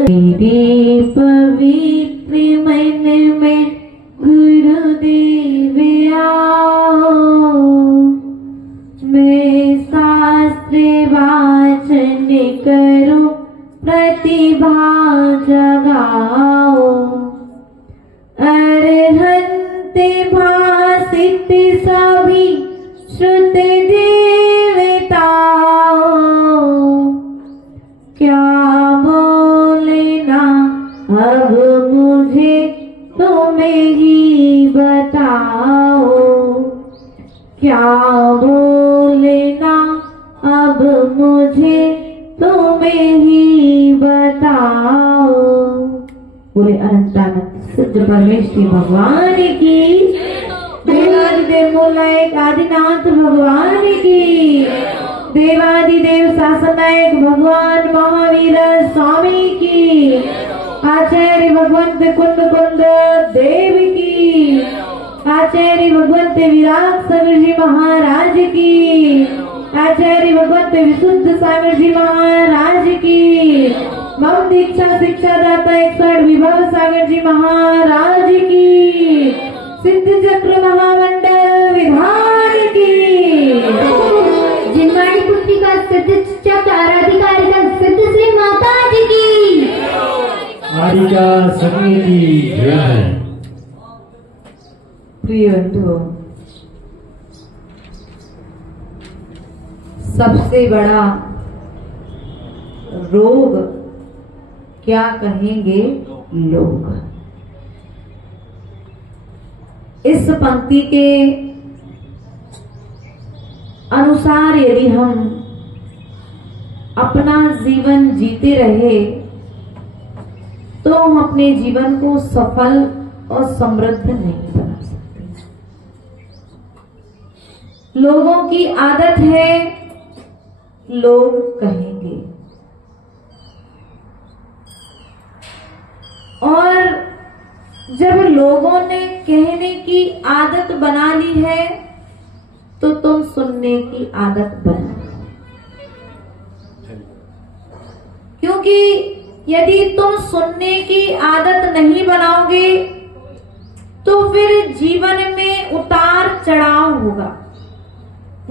मेरे पवित्र मन में गुरुदेव आओ, मैं शास्त्र वाचन करूं, प्रतिभा जगाओ। अरहंत भासित सभी श्रुत देवताओं, क्या बोलना अब मुझे तुम्हें ही बताओ, क्या बोलना अब मुझे तुम्हें ही बताओ। बोले अनंतानंद सिद्ध परमेश्वरी भगवान की, देवादिदेव मूलायक आदिनाथ भगवान की, देवादिदेव शासनायक भगवान महावीर स्वामी की, आचार्य भगवंत कुंद कुंद देव की, आचार्य भगवंत विराट सागर जी महाराज की, आचार्य भगवंत विशुद्ध सागर जी महाराज की, मम दीक्षा शिक्षा दाता 61 विभव सागर जी महाराज की, सिद्ध चक्र महामंडल विधान की, जिनवाणी पुस्तिका सिद्ध चक्र आराधिकारिका सिद्ध श्री माता जी की, आदिका सभी की जय है। प्रिय बंधुओं, सबसे बड़ा रोग क्या कहेंगे लोग। इस पंक्ति के अनुसार यदि हम अपना जीवन जीते रहे तो हम अपने जीवन को सफल और समृद्ध नहीं बना सकते। लोगों की आदत है लोग कहेंगे, और जब लोगों ने कहने की आदत बना ली है तो तुम सुनने की आदत बना, क्योंकि यदि तुम सुनने की आदत नहीं बनाओगे तो फिर जीवन में उतार चढ़ाव होगा।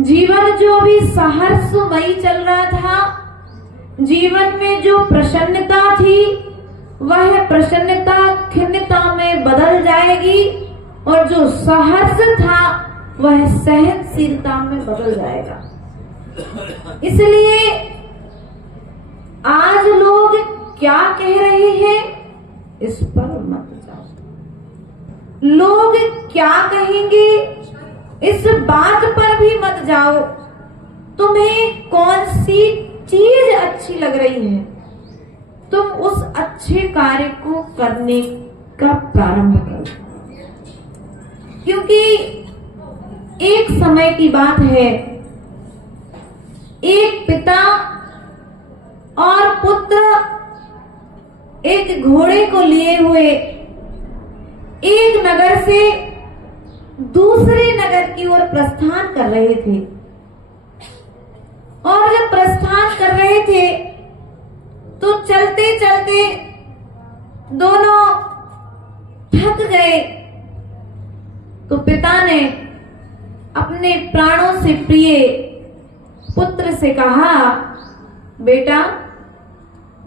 जीवन जो भी सहर्षमयी चल रहा था, जीवन में जो प्रसन्नता थी, वह प्रसन्नता खिन्नता में बदल जाएगी, और जो सहर्ष था वह सहनशीलता में बदल जाएगा। इसलिए आज लोग क्या कह रहे हैं इस पर मत जाओ। लोग क्या कहेंगे इस बात पर भी मत जाओ। तुम्हें कौन सी चीज अच्छी लग रही है, तुम उस अच्छे कार्य को करने का प्रारंभ करो। क्योंकि एक समय की बात है, एक पिता और पुत्र एक घोड़े को लिए हुए एक नगर से दूसरे नगर की ओर प्रस्थान कर रहे थे। और जब प्रस्थान कर रहे थे तो चलते चलते दोनों थक गए, तो पिता ने अपने प्राणों से प्रिय पुत्र से कहा, बेटा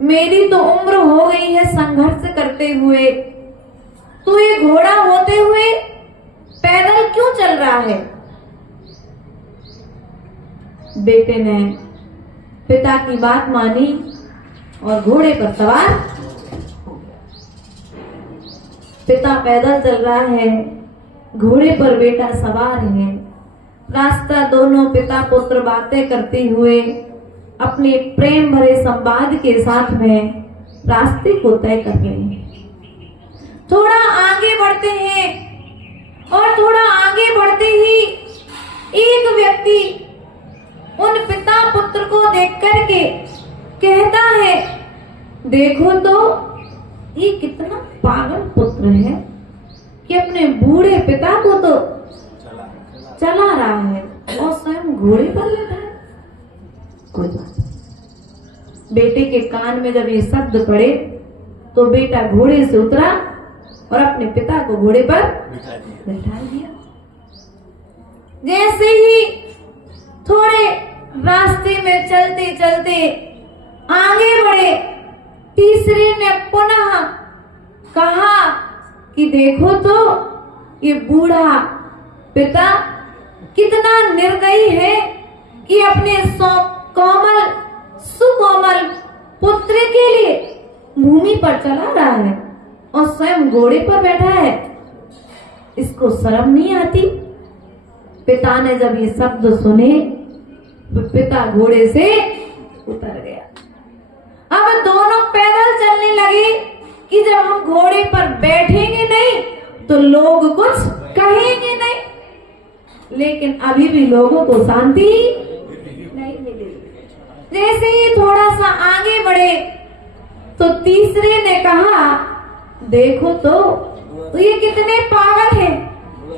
मेरी तो उम्र हो गई है संघर्ष करते हुए, तू ये घोड़ा होते हुए पैदल क्यों चल रहा है। बेटे ने पिता की बात मानी और घोड़े पर सवार हो गया। पिता पैदल चल रहा है, घोड़े पर बेटा सवार है। रास्ता दोनों पिता पुत्र बातें करते हुए अपने प्रेम भरे संवाद के साथ में रास्ते को तय कर रहे हैं। थोड़ा आगे बढ़ते हैं और थोड़ा आगे बढ़ते ही एक व्यक्ति उन पिता पुत्र को देख करके कहता है, देखो तो ये कितना पागल पुत्र है कि अपने बूढ़े पिता को तो चला रहा है और स्वयं घोड़े पर बैठा है। कोई बात नहीं। बेटे के कान में जब ये शब्द पड़े तो बेटा घोड़े से उतरा और अपने पिता को घोड़े पर बैठा दिया। जैसे ही थोड़े रास्ते में चलते चलते आगे बढ़े, तीसरे ने पुनः कहा कि देखो तो ये बूढ़ा पिता कितना निर्दयी है कि अपने कोमल सुकोमल पुत्र के लिए भूमि पर चला रहा है और स्वयं घोड़े पर बैठा है, इसको शर्म नहीं आती। पिता ने जब ये शब्द सुने तो पिता घोड़े से उतर गया। अब दोनों पैदल चलने लगे कि जब हम घोड़े पर बैठेंगे नहीं तो लोग कुछ कहेंगे नहीं, लेकिन अभी भी लोगों को शांति नहीं मिली। जैसे ही थोड़ा सा आगे बढ़े तो तीसरे ने कहा देखो तो ये कितने पागल हैं,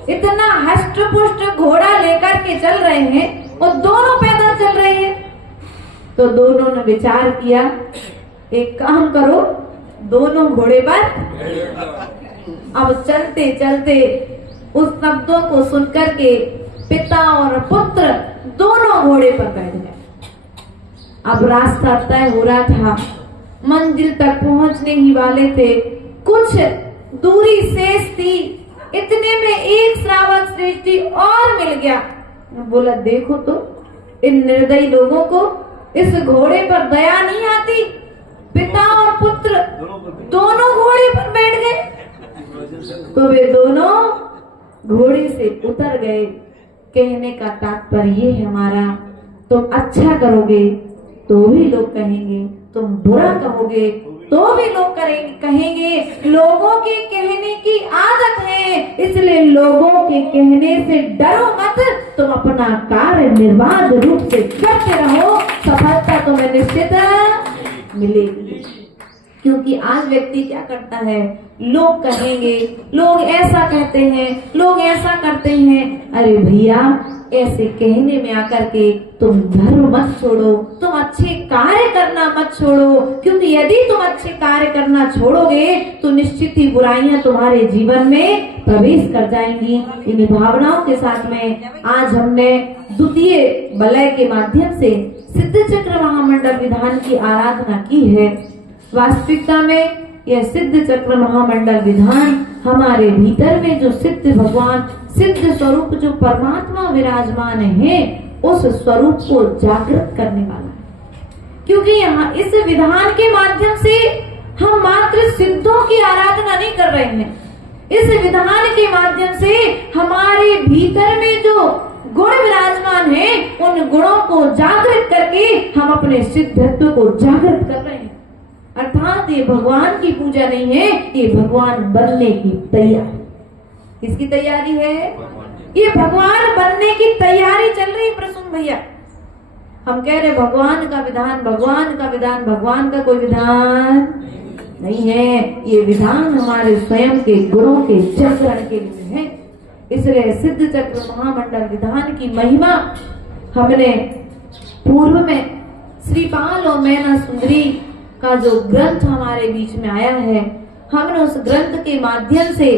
इतना हष्ट पुष्ट घोड़ा लेकर के चल रहे हैं और दोनों पैदल चल रहे हैं। तो दोनों ने विचार किया, एक काम करो, दोनों घोड़े पर। अब चलते चलते उस शब्दों को सुनकर के पिता और पुत्र दोनों घोड़े पर बैठ गए। अब रास्ता तय हो रहा था, मंजिल तक पहुंचने ही वाले थे, कुछ दूरी शेष थी। इतने में एक श्रावक श्रेष्ठी और मिल गया। बोला देखो तो इन निर्दयी लोगों को इस घोड़े पर दया नहीं आती। पिता और पुत्र दोनों घोड़े पर बैठ गए तो वे दोनों घोड़े से उतर गए। कहने का तात्पर्य ये है हमारा, तुम अच्छा करोगे तो भी लोग कहेंगे, तुम बुरा कहोगे तो भी लोग कहेंगे। लोगों के कहने की आदत है, इसलिए लोगों के कहने से डरो मत, तुम अपना कार्य निर्बाध रूप से करते रहो, सफलता तुम्हें निश्चित मिलेगी। क्योंकि आज व्यक्ति क्या करता है, लोग कहेंगे, लोग ऐसा कहते हैं, लोग ऐसा करते हैं। अरे भैया, ऐसे कहने में आकर के तुम धर्म मत छोड़ो, तुम अच्छे कार्य करना मत छोड़ो, क्योंकि यदि तुम अच्छे कार्य करना छोड़ोगे तो निश्चित ही बुराइयां तुम्हारे जीवन में प्रवेश कर जाएंगी। इन भावनाओं के साथ में आज हमने द्वितीय वलय के माध्यम से सिद्ध चक्र महामंडल विधान की आराधना की है। वास्तविकता में यह सिद्ध चक्र महामंडल विधान हमारे भीतर में जो सिद्ध भगवान, सिद्ध स्वरूप जो परमात्मा विराजमान है, उस स्वरूप को जागृत करने वाला है। क्योंकि यहाँ इस विधान के माध्यम से हम मात्र सिद्धों की आराधना नहीं कर रहे हैं, इस विधान के माध्यम से हमारे भीतर में जो गुण विराजमान है, उन गुणों को जागृत करके हम अपने सिद्धत्व को जागृत कर रहे हैं। अर्थात ये भगवान की पूजा नहीं है, ये भगवान बनने की तैयारी। किसकी तैयारी है? ये भगवान बनने की तैयारी चल रही है। प्रसून भैया, हम कह रहे भगवान का विधान, भगवान का विधान, भगवान का कोई विधान नहीं है। ये विधान हमारे स्वयं के गुणों के जागरण के लिए है। इसलिए सिद्ध चक्र महामंडल विधान की महिमा हमने पूर्व में श्रीपाल और मैना सुंदरी का जो ग्रंथ हमारे बीच में आया है, हमने उस ग्रंथ के माध्यम से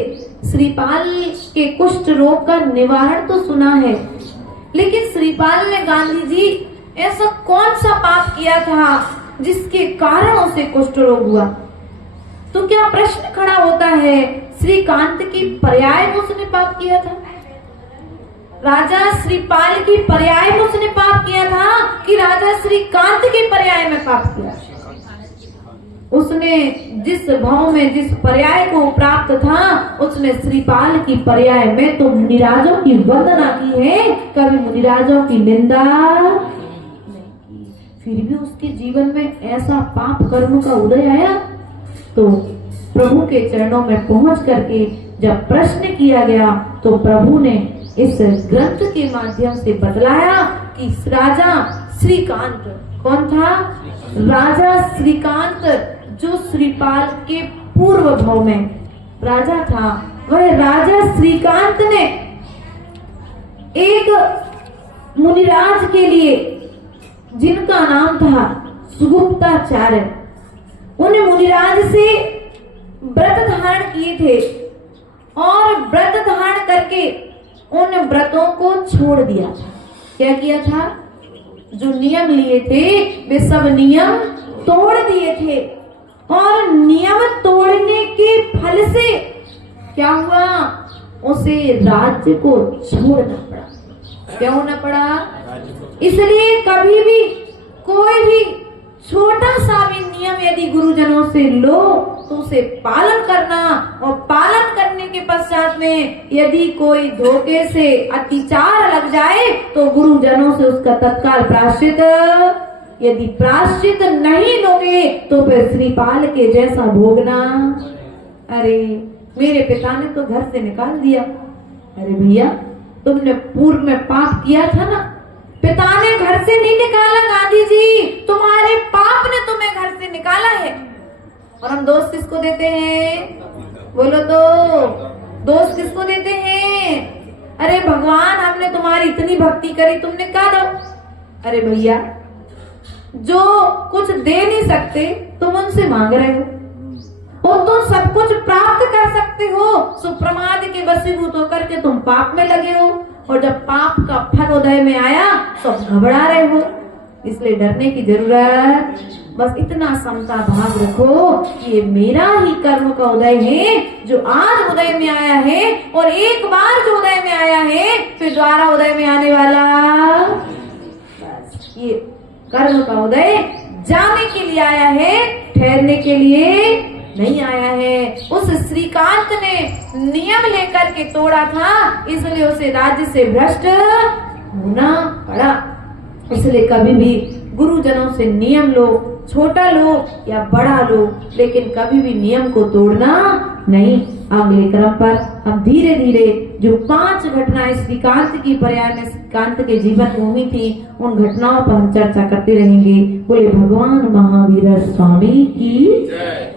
श्रीपाल के कुष्ठ रोग का निवारण तो सुना है, लेकिन श्रीपाल ने गांधी जी ऐसा कौन सा पाप किया था जिसके कारण उसे कुष्ठ रोग हुआ? तो क्या प्रश्न खड़ा होता है, श्रीकांत की पर्याय में उसने पाप किया था? राजा श्रीपाल की पर्याय में उसने पाप किया था कि राजा श्रीकांत के पर्याय में पाप किया? उसने जिस भाव में जिस पर्याय को प्राप्त था, उसने श्रीपाल की पर्याय में तो मुनिराजों की वंदना की है, कभी मुनिराजों की निंदा नहीं की। फिर भी उसके जीवन में ऐसा पाप कर्म का उदय आया, तो प्रभु के चरणों में पहुंच करके जब प्रश्न किया गया तो प्रभु ने इस ग्रंथ के माध्यम से बतलाया कि राजा श्रीकांत कौन था? राजा श्रीकांत जो श्रीपाल के पूर्व भाव में राजा था, वह राजा श्रीकांत ने एक मुनिराज के लिए, जिनका नाम था सुगुप्ताचार्य, उन मुनिराज से थे और व्रत धारण करके उन व्रतों को छोड़ दिया था। क्या किया था? जो नियम लिए थे वे सब नियम तोड़ दिए थे और नियम तोड़ने के फल से क्या हुआ? उसे राज्य को छोड़ना पड़ा। क्या होना पड़ा? इसलिए कभी भी कोई भी छोटा सा भी नियम यदि गुरुजनों से लो तो उसे पालन करना, और पालन करने के पश्चात में यदि कोई धोखे से अत्याचार लग जाए तो गुरुजनों से उसका तत्काल प्रायश्चित, यदि प्रायश्चित नहीं लोगे तो फिर श्रीपाल के जैसा भोगना। अरे मेरे पिता ने तो घर से निकाल दिया। अरे भैया, तुमने पूर्व में पाप किया था ना, पिता ने घर से नहीं निकाला गांधी जी, तुम्हारे पाप ने तुम्हें घर से निकाला है। और हम दोष किसको देते हैं? बोलो तो, दोष किसको देते हैं? अरे भगवान, हमने तुम्हारी इतनी भक्ति करी, तुमने क्या दो? अरे भैया, जो कुछ दे नहीं सकते तुम उनसे मांग रहे हो, और तुम सब कुछ प्राप्त कर सकते हो, सुप्रमाद के वशीभूत होकर के तुम पाप में लगे हो, और जब पाप का फल उदय में आया तो घबरा रहे हो। इसलिए डरने की जरूरत, बस इतना समता भाव रखो कि ये मेरा ही कर्म का उदय है जो आज उदय में आया है, और एक बार जो उदय में आया है फिर द्वारा उदय में आने वाला, बस ये कर्म का उदय जाने के लिए आया है, ठहरने के लिए नहीं आया है। उस श्रीकांत ने नियम लेकर के तोड़ा था, इसलिए उसे राज्य से भ्रष्ट होना पड़ा। इसलिए कभी भी गुरुजनों से नियम लो, छोटा लो या बड़ा लो, लेकिन कभी भी नियम को तोड़ना नहीं। अगले क्रम पर हम धीरे धीरे जो 5 घटनाएं श्रीकांत की पर्याय में श्रीकांत के जीवन में हुई थी, उन घटनाओं पर हम चर्चा करते रहेंगे। बोले भगवान महावीर स्वामी की जय।